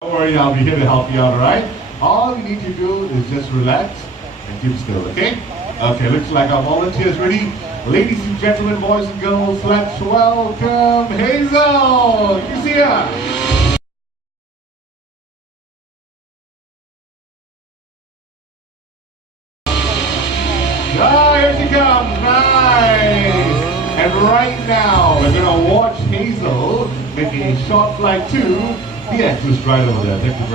Don't worry, I'll be here to help you out, alright? All you need to do is just relax and keep still, okay? Okay, looks like our volunteers ready. Ladies and gentlemen, boys and girls, let's welcome Hazel! You see her? Ah, here she comes, nice! And right now, we're gonna watch Hazel making a short flight to the exit right over there. Thank you very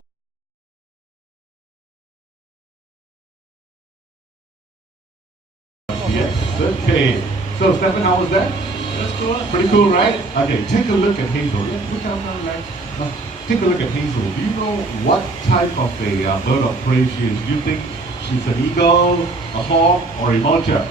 much. Yes, okay. So, Stefan, how was that? That's cool. Pretty cool, right? Okay, take a look at Hazel. Yeah, look down there, right? Take a look at Hazel. Do you know what type of a bird of prey she is? Do you think she's an eagle, a hawk, or a vulture?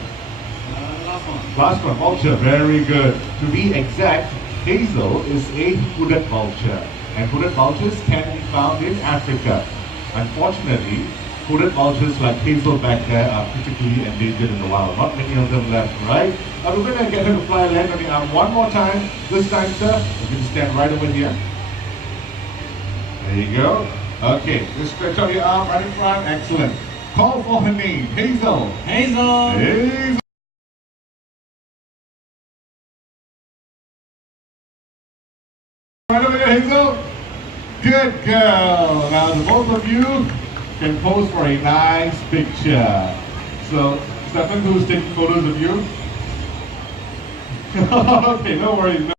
Last one. Last one, vulture. Very good. To be exact, Hazel is a hooded vulture. And hooded vultures can be found in Africa. Unfortunately, hooded vultures like Hazel back there are critically endangered in the wild. Not many of them left, right? Now we're going to get her to fly land on the arm one more time. This time, sir, you can stand right over here. There you go. Okay, just stretch out your arm right in front. Excellent. Call for her name. Hazel. Hazel. Hazel. Right over here, Hazel. Good girl. Now the both of you can pose for a nice picture. So, Stefan, who's taking photos of you? Okay, no worries. No.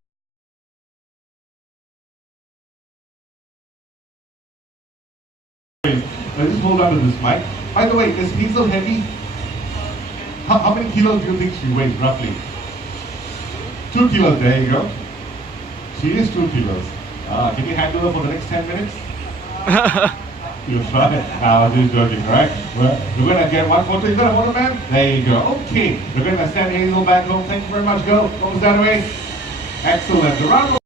Now just hold on to this mic. By the way, is Hazel heavy? How many kilos do you think she weighs roughly? 2 kilos, there you go. She is 2 kilos. Can you handle her for the next 10 minutes? You'll try. I was just joking, right? We're going to get one photo. You got a photo, man? There you go. Okay. We're going to send Hazel back home. Thank you very much. Go. What was that away? Excellent. A round of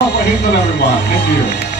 applause for Hazel, everyone. Thank you.